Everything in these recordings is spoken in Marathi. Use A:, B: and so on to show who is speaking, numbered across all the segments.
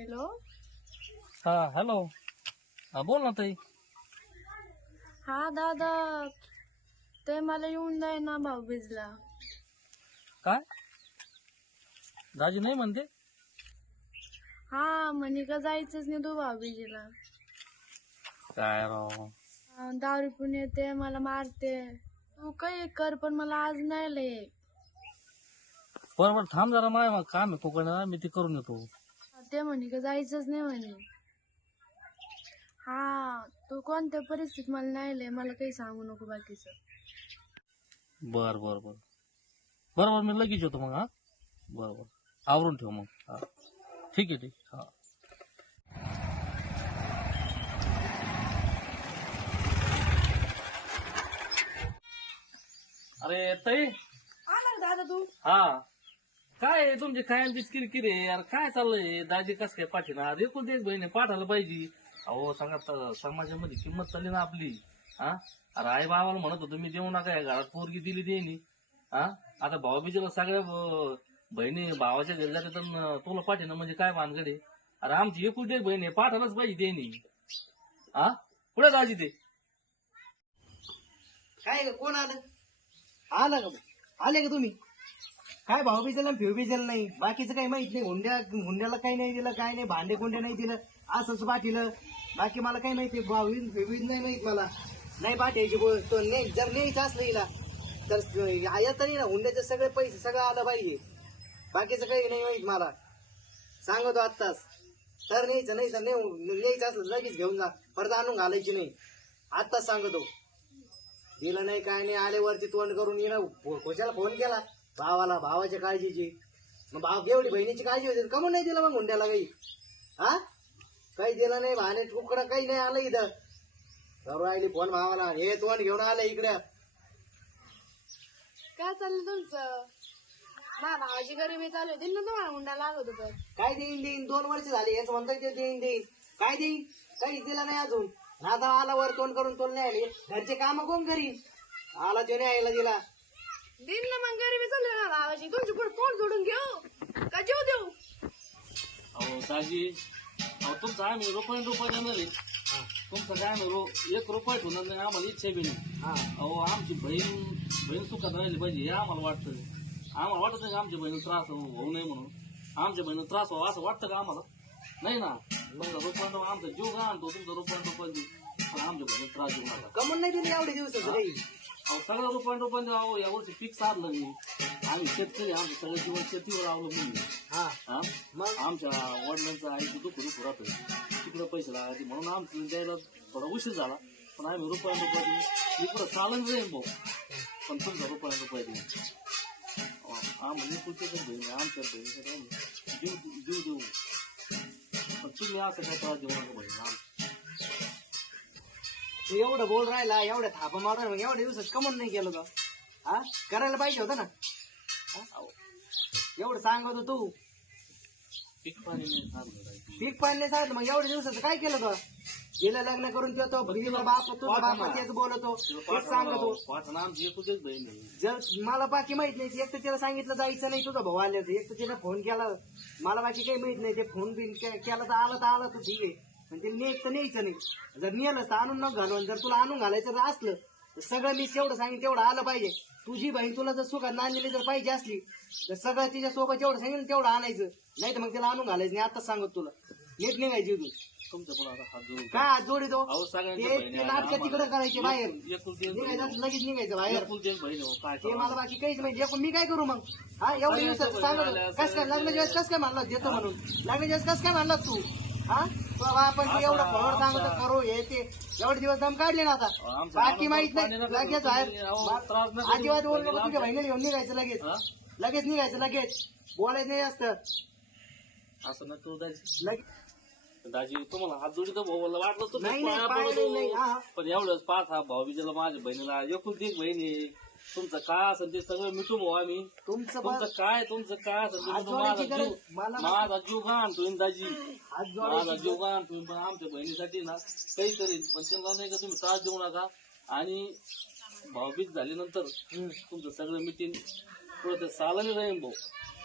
A: हॅलो.
B: हा हॅलो. हा बोल ना ताई.
A: हा दादा. ते मला येऊन जाय ना भाऊबीजला.
B: काय? दाजी नाही म्हणते?
A: हा म्हणे का जायचंच नाही तू भाऊबीजीला.
B: काय राव?
A: अं, दारू पिऊन येते मला मारते. तू काही कर पण मला आज नाही लय.
B: बरोबर थांब जरा माय मग काम आहे कोकण मी ते करून येतो.
A: ते म्हणे का जायचंच नाही म्हणे. हा तू कोणत्या परिस्थितीत मला नाही लय मला काही सांगू नको बाकीचं.
B: बर बर बर. बरोबर मी लगेच येतो मग हा? बरोबर आवरून ठेव मग हा. ठीक आहे ठीक हा. अरे ताई.
A: आला दादा तू?
B: हा. काय आहे तुमची कायमचीच किरकिर आहे? यार काय चाललंय? दाजी कस काय पाठीणार एकूण एक बहिणी पाठायला पाहिजे. अहो सांगा त- समाजामध्ये किंमत चालली ना आपली? हा अरे आई बाबाला म्हणत होतो मी देऊ नका या घरात पोरगी दिली देईनी. हा आता भावाबीजेला सगळ्या ब- बहिणी भावाच्या घरी जाते तर न- तुला पाठीनं म्हणजे काय भानगडे अरे आमची एकूण एक बहिणी आहे पाठायलाच पाहिजे देईनी. हा कुठे दाजी ते?
C: काय ग, कोण आलं? आलं का आले का तुम्ही? काय भाऊ बिजल फिव बिजल नाही. बाकीचं काही माहीत नाही. हुंड्या हुंड्याला काही नाही दिलं काय नाही. भांडे कोंड्या नाही दिलं. असंच पाठीलं. बाकी मला काही माहिती भाऊ फिवीज नाही माहीत मला. नाही पाठवायची गोष्ट नाही जर न्यायचं असलं हिला तर आया तरी ना हुंड्याचे सगळे पैसे सगळं आलं पाहिजे. बाकीचं काही नाही माहीत मला. सांगतो आत्ताच. तर न्यायचं नाही तर नाही. न्यायचं असलं लगेच घेऊन जा. परत आणून घालायची नाही. आत्ताच सांगतो. दिलं नाही काय नाही. आले वरती तोंड करून येणं कोशाला फोन केला. भावाला भावाच्या काळजीची. मग भाव एवढी बहिणीची काळजी होती? का म्हणून नाही दिलं मग हुंड्याला काही? हा? काही दिलं नाही भाने तुकडं काही नाही आलं इथं. करू राहिली फोन भावाला हे तोंड घेऊन आलं इकडे.
A: काय चाललं तुमचं? मा भावाची गरिबी चालू होती ना तुम्हाला हुंडा लागत होतं
C: काय देईन देईन? दोन वर्ष झाली हेच म्हणतोय ते देईन देईन. काय देईन? काहीच दिलं नाही अजून. आता आला वर तोंड करून तोंड नाही आले. घरचे काम कोण करीन? आला तो नाही आईला दिला.
A: दिन ना मग गरिबी चालू ना भावाची. तुमची पुढे तोंड जोडून घेऊ? का जेव देऊ?
B: अहो दाजी. अहो तुमचं आम्ही रुपये रुपये देणार आहे. तुमचं काय आम्ही रो एक रुपये ठेवणार नाही आम्हाला इच्छा बी नाही.
C: हा.
B: अहो आमची बहीण बहीण सुखात राहिली पाहिजे हे आम्हाला वाटतं आम्हाला वाटत नाही का आमच्या बहिणी त्रास होऊ होऊ नये म्हणून? आमच्या बहिणी त्रास व्हावा असं वाटतं का आम्हाला? नाही ना? तुमचा रुपये आमचा जीव का आणतो तुमचा रुपये रुपये देऊ. पण आमच्या बहिणी त्रास देऊ नका.
C: कमून नाही दिली एवढे दिवस
B: सगळं रुपये रुपये देऊ अहो यावर्षी पीक साधलं मी. आम्ही शेतकरी आमचं सगळं जीवन शेतीवर अवलंबून.
C: हा.
B: हा?
C: मग?
B: आमच्या वडिलांचं आईचं दुःख दुःख राहतं. तिकडे पैसे लागायचे म्हणून आमचं द्यायला थोडा उशीर झाला. पण आम्ही रुपया रुपये देऊ. इकडं चालन जाईल भाऊ. पण तुमचा रुपया रुपये देऊ आम्हाला कुठे पण बहीण आमच्या आम्ही जीव जीव देऊ पण तुम्ही असं काय त्रास देऊ नका बहीण आम
C: तू एवढं बोल राहिला एवढ्या थापा मारून मग एवढ्या दिवसात कमून नाही केलं का हा? करायला पाहिजे होतं ना? हा? एवढं सांगत होतो तू.
B: पीक पाणी नाही चाललं.
C: पीक पाणी नाही सांगितलं मग एवढ्या दिवसाचं काय केलं का गेलं लग्न करून देतो भगिनीला बाप तुझा बाप तेच बोलतो तेच सांगतो.
B: पाठण आमची एकूच बहीण आहे.
C: जर मला बाकी माहीत नाही एक तर तिला सांगितलं जायचं नाही तुझा भाऊ आले होते एक तर तिने फोन केला. मला बाकी काही माहीत नाही ते फोन बिन के- केला तर आला तर आला तर ठीक आहे. पण तिला न्यायचं तर न्यायचं नाही. जर नेलं तर आणून न घालून जर तुला आणून घालायचं जर असलं तर सगळं मी तेवढं सांगेन तेवढं आलं पाहिजे. तुझी बहीण तुला जर सुखात नांदलेली जर पाहिजे असली तर सगळं तिच्या सोबत जेवढं सांगेन तेवढं आणायचं. नाही तर मग तिला आणून घालायचं नाही. आताच सांगत तुला. नीट निघायची तू.
B: तुमच्यापुढे आता हात जोडून
C: काय आज जोडी तो
B: अहो सगळ्यांच्या
C: ते
B: बहिणी
C: ते. नाटकं तिकडे करायचे बाहेर.
B: एकूण- एकुलती एक बहीण
C: निघायचं
B: आहे.
C: असलं लगेच निघायचं बाहेर.
B: एकुलती एक बहीण आहे, हो, काय
C: ते
B: करावं?
C: मला बाकी काहीच माहिती एकूण मी काय करू मग? हा एवढ्या दिवसात सांगत कस काय? लग्नाच्या वेळेस कस काय म्हणला देतो म्हणून. लग्नाच्या वेळेस कस काय म्हणला तू? हा? आपण तू एवढं फोनवर सांगतो करू हे ते. एवढे दिवस दम काढले ना आता. बाकी माहीत नाही. लगेच
B: तुम्ही,
C: आजीबात
B: करू.
C: बोल तुझ्या बहिणीला घेऊन निघायचं लगेच? लगेच निघायचं लगेच. बोलायचं नाही जास्त.
B: असं करू दाजी.
C: लगेच
B: दाजी तुम्हाला हात जोडी तर भाऊ वाटलं तर
C: नाही,
B: पाया
C: नाही, पाया
B: पडतो.
C: नाही, नाही, हा.
B: पण एवढंच पाच हा भाऊ बिजेला माझ्या बहिणीला एकुलती एक बहीण. आहे तुमचं काय असेल ते सगळं मिटू भाऊ आम्ही.
C: तुमचं
B: तुमचं
C: बस
B: काय तुमचं काय असेल ते मिटू. माझा
C: जोडायची
B: जीव
C: गरज मला
B: माझा जीव घाण तुम्ही दाजी.
C: हात
B: माझा
C: जोडायची
B: जीव घाण तुम्ही पण आमच्या बहिणीसाठी ना काही करीन पण त्यांना नाही का तुम्ही त्रास देऊ नका. आणि भाऊबीज झाल्यानंतर. तुमचं सगळं मिटिंग पुढे ते सालानी राहीन भाऊ.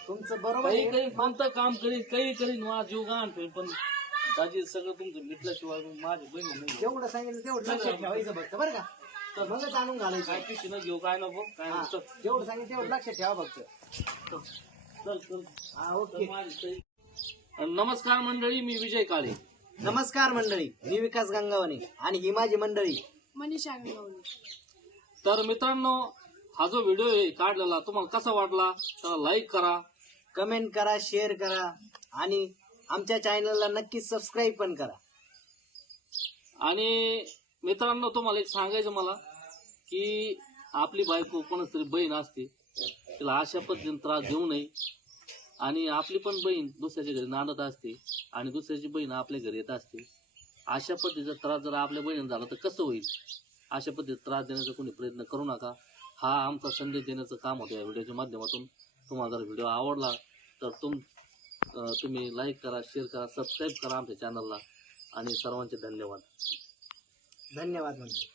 C: तुमचं बरोबर
B: काही
C: आहे.
B: काही कोणतं काम करीन काही करीन माझा जीव गाण ठेवीन पण दाजी सगळं तुमचं मिटल्याशिवाय माझी बहीण नाही
C: जेवढं सांगितलं तेवढं लक्षात ठेवायचं फक्त बरं का? तर मगच आणून घालायचं.
B: काय पिशी न घेऊ काय नको काय
C: हा, जेवढं सांगितलं तेवढं लक्षात ठेवा फक्त.
B: चल चल
C: हा ओके.
B: नमस्कार मंडळी मी विजय काळे.
C: नमस्कार मंडळी मी विकास गंगावणे आणि ही माझी मंडळी.
A: मनीषा गंगावली
B: तर मित्रांनो हा जो व्हिडिओ आहे काढलेला तुम्हाला कसा वाटला? त्याला लाईक करा.
C: कमेंट करा शेअर करा आणि आमच्या चॅनलला नक्कीच सबस्क्राईब पण करा.
B: आणि मित्रांनो तुम्हाला एक सांगायचं मला की आपली बायको कोणाच तरी बहीण असते तिला अशा पद्धतीने त्रास देऊ नये. आणि आपली पण बहीण दुसऱ्याच्या घरी नांदत असते आणि दुसऱ्याची बहीण आपल्या घरी येत असते. अशा पद्धतीचा त्रास जर आपल्या बहिणीला झाला तर कसं होईल? अशा पद्धतीत त्रास देण्याचा कोणी प्रयत्न करू नका. हा आमचा संदेश देण्याचं काम होतं या व्हिडिओच्या माध्यमातून. तुम्हाला जर व्हिडिओ आवडला तर तुम तुम्ही लाईक करा शेअर करा सबस्क्राईब करा आमच्या चॅनलला आणि सर्वांचे धन्यवाद.
C: धन्यवाद मंडळी.